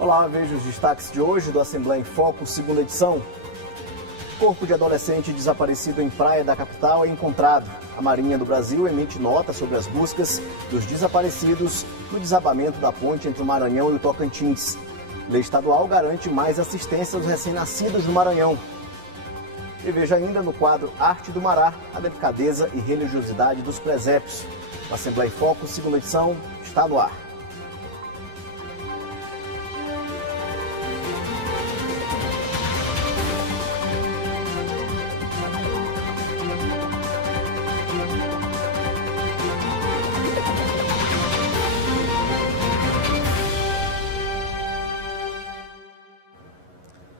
Olá, veja os destaques de hoje do Assembleia em Foco, segunda edição. Corpo de adolescente desaparecido em praia da capital é encontrado. A Marinha do Brasil emite nota sobre as buscas dos desaparecidos no desabamento da ponte entre o Maranhão e o Tocantins. Lei estadual garante mais assistência aos recém-nascidos do Maranhão. E veja ainda no quadro Arte do Mará, a delicadeza e religiosidade dos presépios. O Assembleia em Foco, segunda edição, está no ar.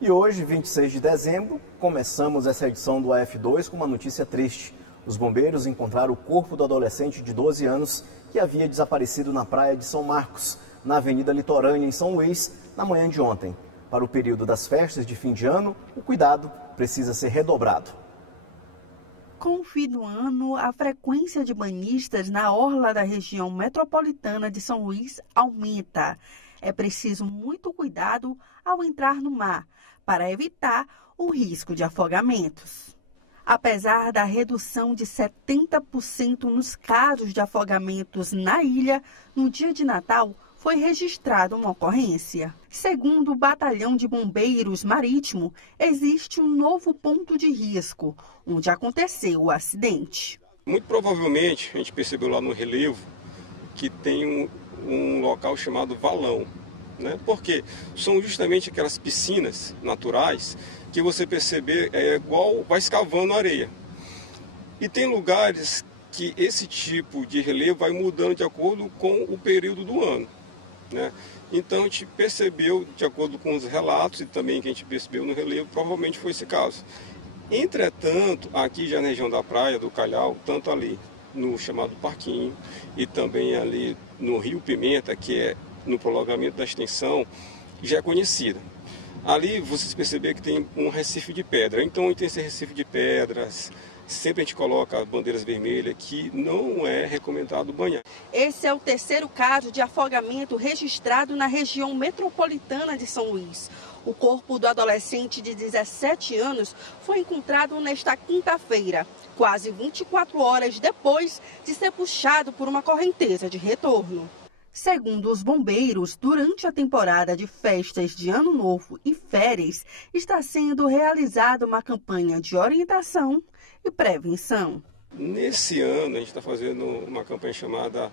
E hoje, 26 de dezembro, começamos essa edição do AF2 com uma notícia triste. Os bombeiros encontraram o corpo do adolescente de 12 anos que havia desaparecido na praia de São Marcos, na Avenida Litorânea, em São Luís, na manhã de ontem. Para o período das festas de fim de ano, o cuidado precisa ser redobrado. Com o fim do ano, a frequência de banhistas na orla da região metropolitana de São Luís aumenta. É preciso muito cuidado ao entrar no mar, para evitar o risco de afogamentos. Apesar da redução de 70% nos casos de afogamentos na ilha, no dia de Natal foi registrada uma ocorrência. Segundo o Batalhão de Bombeiros Marítimo, existe um novo ponto de risco, onde aconteceu o acidente. Muito provavelmente, a gente percebeu lá no relevo que tem um local chamado valão. Porque são justamente aquelas piscinas naturais que você perceber é igual vai escavando areia. E tem lugares que esse tipo de relevo vai mudando de acordo com o período do ano. Então a gente percebeu, de acordo com os relatos e também que a gente percebeu no relevo, provavelmente foi esse caso. Entretanto, aqui já na região da praia do Calhau, tanto ali no chamado Parquinho e também ali no Rio Pimenta, que é no prolongamento da extensão, já é conhecida. Ali vocês perceberam que tem um recife de pedra. Então, tem esse recife de pedras, sempre a gente coloca bandeiras vermelhas, que não é recomendado banhar. Esse é o terceiro caso de afogamento registrado na região metropolitana de São Luís. O corpo do adolescente de 17 anos foi encontrado nesta quinta-feira, quase 24 horas depois de ser puxado por uma correnteza de retorno. Segundo os bombeiros, durante a temporada de festas de Ano Novo e férias, está sendo realizada uma campanha de orientação e prevenção. Nesse ano, a gente está fazendo uma campanha chamada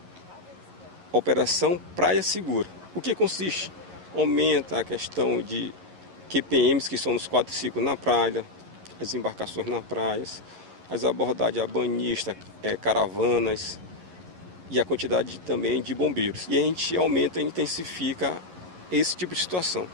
Operação Praia Segura. O que consiste? Aumenta a questão de QPMs, que são os quadriciclos na praia, as embarcações na praia, as abordagens a banhista, caravanas, e a quantidade também de bombeiros. E a gente aumenta e intensifica esse tipo de situação.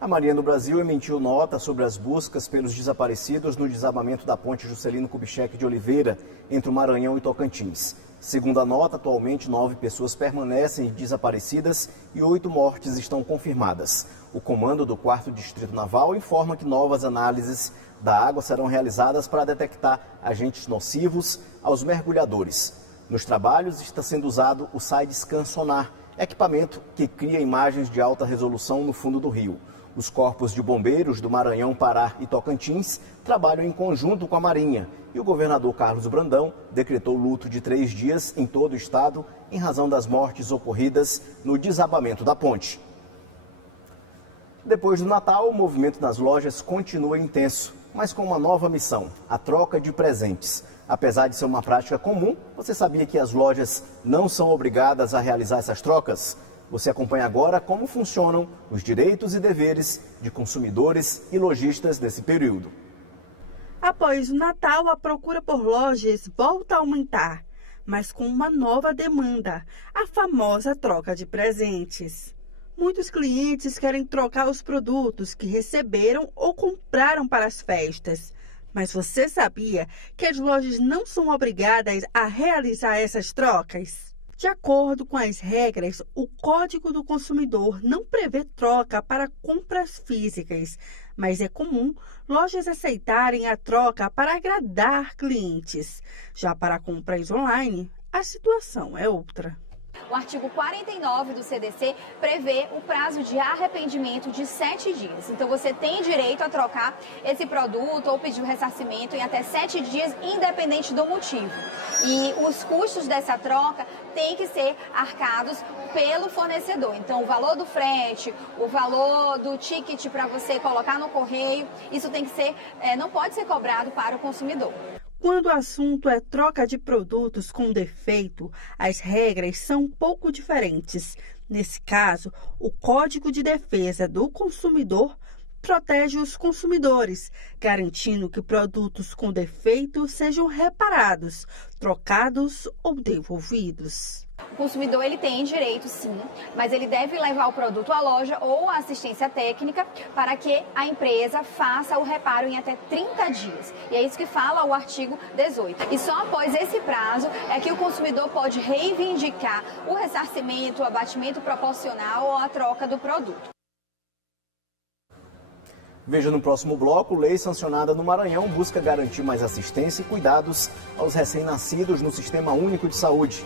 A Marinha do Brasil emitiu nota sobre as buscas pelos desaparecidos no desabamento da ponte Juscelino Kubitschek de Oliveira, entre o Maranhão e Tocantins. Segundo a nota, atualmente 9 pessoas permanecem desaparecidas e 8 mortes estão confirmadas. O comando do 4º Distrito Naval informa que novas análises da água serão realizadas para detectar agentes nocivos aos mergulhadores. Nos trabalhos está sendo usado o Sidescan Sonar, equipamento que cria imagens de alta resolução no fundo do rio. Os corpos de bombeiros do Maranhão, Pará e Tocantins trabalham em conjunto com a Marinha e o governador Carlos Brandão decretou luto de 3 dias em todo o estado em razão das mortes ocorridas no desabamento da ponte. Depois do Natal, o movimento nas lojas continua intenso, mas com uma nova missão, a troca de presentes. Apesar de ser uma prática comum, você sabia que as lojas não são obrigadas a realizar essas trocas? Você acompanha agora como funcionam os direitos e deveres de consumidores e lojistas nesse período. Após o Natal, a procura por lojas volta a aumentar, mas com uma nova demanda, a famosa troca de presentes. Muitos clientes querem trocar os produtos que receberam ou compraram para as festas. Mas você sabia que as lojas não são obrigadas a realizar essas trocas? De acordo com as regras, o Código do Consumidor não prevê troca para compras físicas, mas é comum lojas aceitarem a troca para agradar clientes. Já para compras online, a situação é outra. O artigo 49 do CDC prevê o prazo de arrependimento de 7 dias. Então, você tem direito a trocar esse produto ou pedir o ressarcimento em até 7 dias, independente do motivo. E os custos dessa troca têm que ser arcados pelo fornecedor. Então, o valor do frete, o valor do ticket para você colocar no correio, isso tem que ser, não pode ser cobrado para o consumidor. Quando o assunto é troca de produtos com defeito, as regras são um pouco diferentes. Nesse caso, o Código de Defesa do Consumidor protege os consumidores, garantindo que produtos com defeito sejam reparados, trocados ou devolvidos. O consumidor ele tem direito, sim, mas ele deve levar o produto à loja ou à assistência técnica para que a empresa faça o reparo em até 30 dias. E é isso que fala o artigo 18. E só após esse prazo é que o consumidor pode reivindicar o ressarcimento, o abatimento proporcional ou a troca do produto. Veja no próximo bloco, lei sancionada no Maranhão busca garantir mais assistência e cuidados aos recém-nascidos no Sistema Único de Saúde.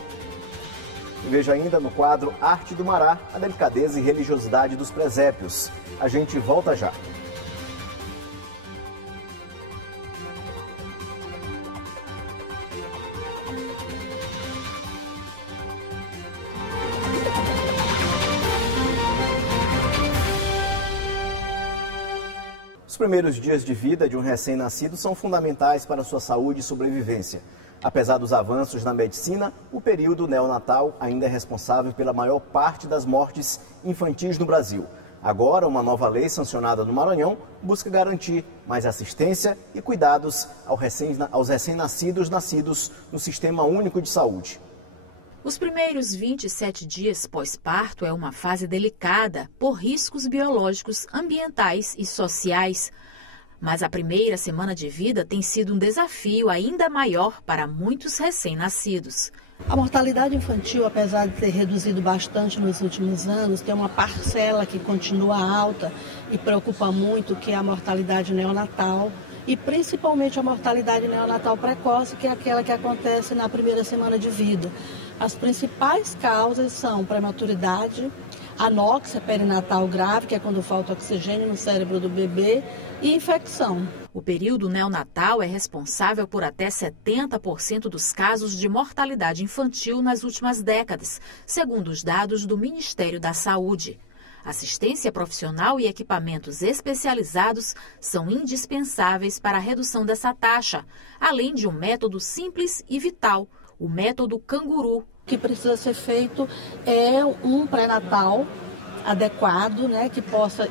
E veja ainda no quadro Arte do Mará, a delicadeza e religiosidade dos presépios. A gente volta já. Os primeiros dias de vida de um recém-nascido são fundamentais para a sua saúde e sobrevivência. Apesar dos avanços na medicina, o período neonatal ainda é responsável pela maior parte das mortes infantis no Brasil. Agora, uma nova lei sancionada no Maranhão busca garantir mais assistência e cuidados aos recém-nascidos nascidos no Sistema Único de Saúde. Os primeiros 27 dias pós-parto é uma fase delicada por riscos biológicos, ambientais e sociais. Mas a primeira semana de vida tem sido um desafio ainda maior para muitos recém-nascidos. A mortalidade infantil, apesar de ter reduzido bastante nos últimos anos, tem uma parcela que continua alta e preocupa muito, que é a mortalidade neonatal e principalmente a mortalidade neonatal precoce, que é aquela que acontece na primeira semana de vida. As principais causas são prematuridade, anóxia perinatal grave, que é quando falta oxigênio no cérebro do bebê, e infecção. O período neonatal é responsável por até 70% dos casos de mortalidade infantil nas últimas décadas, segundo os dados do Ministério da Saúde. Assistência profissional e equipamentos especializados são indispensáveis para a redução dessa taxa, além de um método simples e vital, o método Canguru. O que precisa ser feito é um pré-natal adequado, que possa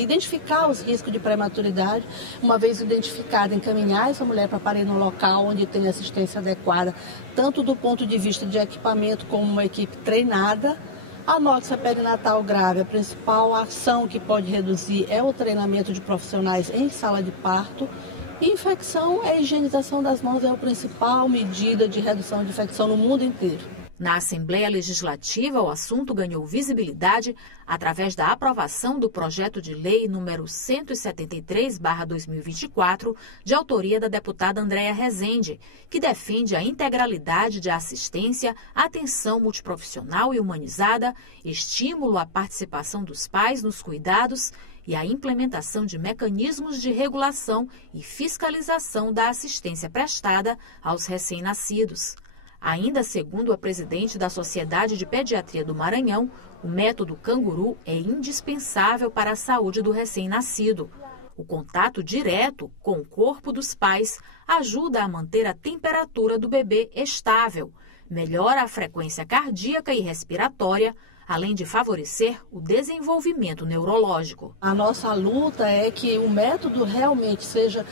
identificar os riscos de prematuridade. Uma vez identificado, encaminhar essa mulher para parir no local onde tem assistência adequada, tanto do ponto de vista de equipamento como uma equipe treinada. A anóxia perinatal grave, a principal ação que pode reduzir é o treinamento de profissionais em sala de parto. Infecção, a higienização das mãos é a principal medida de redução de infecção no mundo inteiro. Na Assembleia Legislativa, o assunto ganhou visibilidade através da aprovação do projeto de lei número 173/2024, de autoria da deputada Andréa Rezende, que defende a integralidade de assistência, atenção multiprofissional e humanizada, estímulo à participação dos pais nos cuidados e a implementação de mecanismos de regulação e fiscalização da assistência prestada aos recém-nascidos. Ainda segundo a presidente da Sociedade de Pediatria do Maranhão, o método Canguru é indispensável para a saúde do recém-nascido. O contato direto com o corpo dos pais ajuda a manter a temperatura do bebê estável, melhora a frequência cardíaca e respiratória, além de favorecer o desenvolvimento neurológico. A nossa luta é que o método realmente seja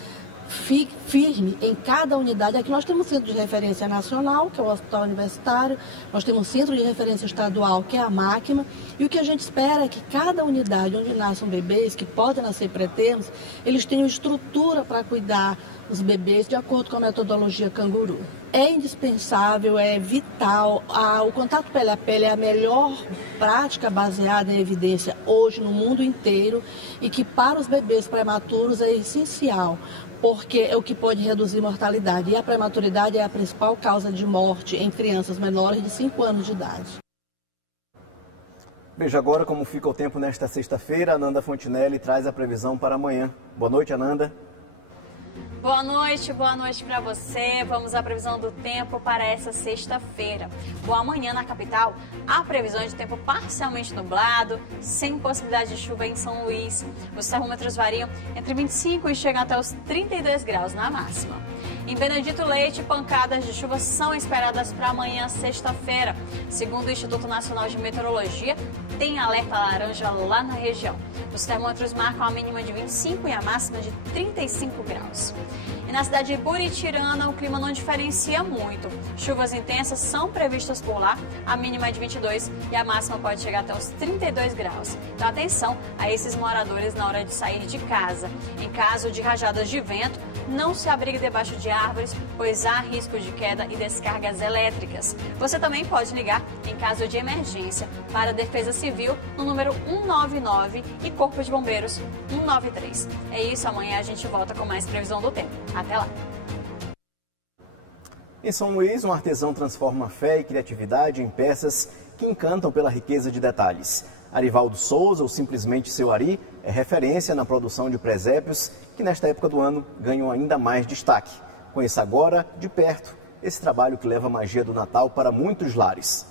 firme em cada unidade. Aqui nós temos um centro de referência nacional, que é o Hospital Universitário, nós temos um centro de referência estadual, que é a Máquina, e o que a gente espera é que cada unidade onde nasçam bebês, que podem nascer pré-termos, eles tenham estrutura para cuidar dos bebês de acordo com a metodologia Canguru. É indispensável, é vital, o contato pele a pele é a melhor prática baseada em evidência hoje no mundo inteiro e que para os bebês prematuros é essencial. porque é o que pode reduzir mortalidade. E a prematuridade é a principal causa de morte em crianças menores de 5 anos de idade. Veja agora como fica o tempo nesta sexta-feira. Ananda Fontinelli traz a previsão para amanhã. Boa noite, Ananda. Boa noite para você. Vamos à previsão do tempo para essa sexta-feira. Bom, amanhã na capital, há previsão de tempo parcialmente nublado, sem possibilidade de chuva em São Luís. Os termômetros variam entre 25 e chegam até os 32 graus na máxima. Em Benedito Leite, pancadas de chuva são esperadas para amanhã, sexta-feira. Segundo o Instituto Nacional de Meteorologia, tem alerta laranja lá na região. Os termômetros marcam a mínima de 25 e a máxima de 35 graus. E na cidade de Buritirana, o clima não diferencia muito. Chuvas intensas são previstas por lá, a mínima é de 22 e a máxima pode chegar até os 32 graus. Então atenção a esses moradores na hora de sair de casa. Em caso de rajadas de vento, não se abrigue debaixo de árvores, pois há risco de queda e descargas elétricas. Você também pode ligar em caso de emergência para a Defesa Civil no número 199 e Corpo de Bombeiros 193. É isso, amanhã a gente volta com mais previsão do tempo. Até lá! Em São Luís, um artesão transforma fé e criatividade em peças que encantam pela riqueza de detalhes. Arivaldo Souza, ou simplesmente Seu Ari, é referência na produção de presépios que nesta época do ano ganham ainda mais destaque. Conheça agora, de perto, esse trabalho que leva a magia do Natal para muitos lares.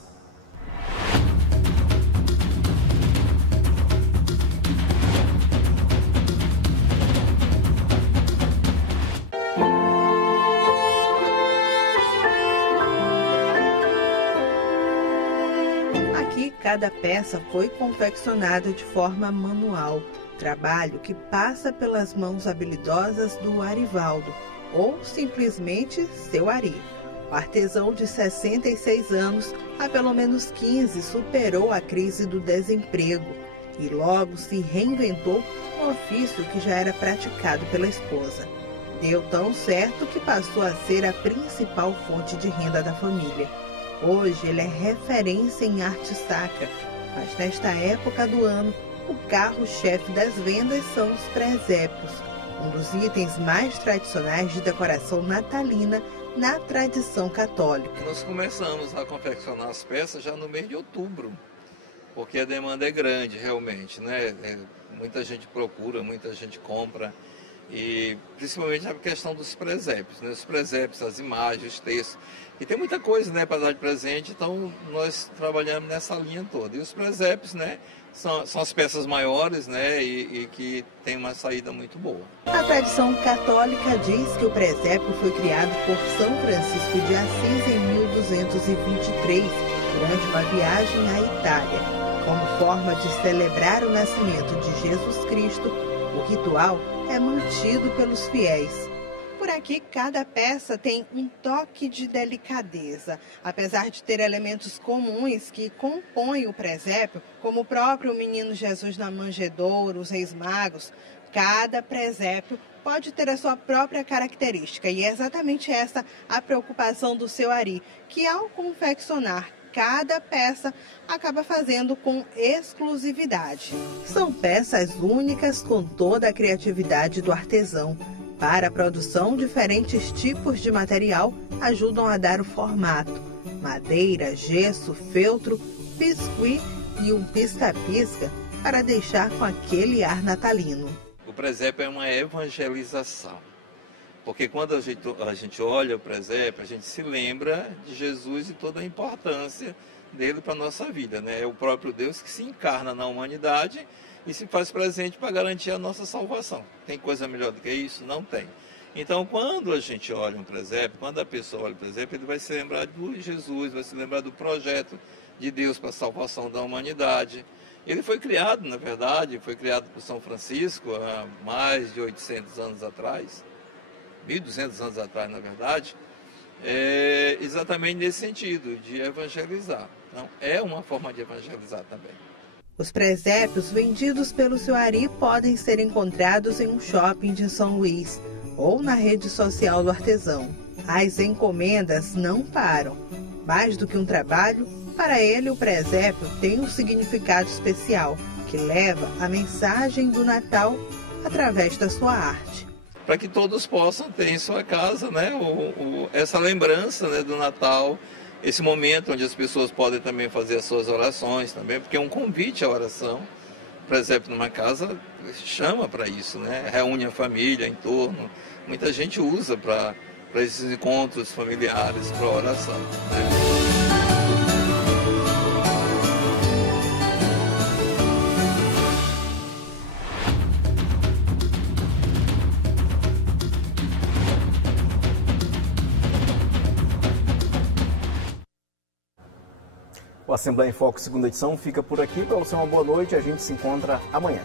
Cada peça foi confeccionada de forma manual, trabalho que passa pelas mãos habilidosas do Arivaldo, ou simplesmente Seu Ari. O artesão de 66 anos, há pelo menos 15, superou a crise do desemprego e logo se reinventou um ofício que já era praticado pela esposa. Deu tão certo que passou a ser a principal fonte de renda da família. Hoje ele é referência em arte sacra, mas nesta época do ano, o carro-chefe das vendas são os presépios, um dos itens mais tradicionais de decoração natalina na tradição católica. Nós começamos a confeccionar as peças já no mês de outubro, porque a demanda é grande realmente, né? Muita gente procura, muita gente compra. E principalmente a questão dos presépios, né? Os presépios, as imagens, os textos. E tem muita coisa, né, para dar de presente, então nós trabalhamos nessa linha toda. E os presépios, né, são as peças maiores, né, e que tem uma saída muito boa. A tradição católica diz que o presépio foi criado por São Francisco de Assis em 1223, durante uma viagem à Itália. Como forma de celebrar o nascimento de Jesus Cristo, o ritual é mantido pelos fiéis. Por aqui, cada peça tem um toque de delicadeza. Apesar de ter elementos comuns que compõem o presépio, como o próprio Menino Jesus na manjedoura, os Reis Magos, cada presépio pode ter a sua própria característica. E é exatamente essa a preocupação do Seu Ari, que ao confeccionar cada peça acaba fazendo com exclusividade. São peças únicas com toda a criatividade do artesão. Para a produção, diferentes tipos de material ajudam a dar o formato. Madeira, gesso, feltro, biscuit e um pisca-pisca para deixar com aquele ar natalino. O presépio é uma evangelização. Porque quando a gente olha o presépio, a gente se lembra de Jesus e toda a importância dele para a nossa vida, né? É o próprio Deus que se encarna na humanidade e se faz presente para garantir a nossa salvação. Tem coisa melhor do que isso? Não tem. Então, quando a gente olha um presépio, quando a pessoa olha o presépio, ele vai se lembrar de Jesus, vai se lembrar do projeto de Deus para a salvação da humanidade. Ele foi criado, na verdade, foi criado por São Francisco há mais de 800 anos atrás, 1.200 anos atrás, na verdade, exatamente nesse sentido, de evangelizar. Então, é uma forma de evangelizar também. Os presépios vendidos pelo Seu Ari podem ser encontrados em um shopping de São Luís ou na rede social do artesão. As encomendas não param. Mais do que um trabalho, para ele o presépio tem um significado especial que leva a mensagem do Natal através da sua arte. para que todos possam ter em sua casa, né, essa lembrança, né, do Natal, esse momento onde as pessoas podem também fazer as suas orações também, porque é um convite à oração. Por exemplo, numa casa chama para isso, né? Reúne a família em torno. Muita gente usa para esses encontros familiares, para oração, né? O Assembleia em Foco, segunda edição, fica por aqui. Para você uma boa noite, a gente se encontra amanhã.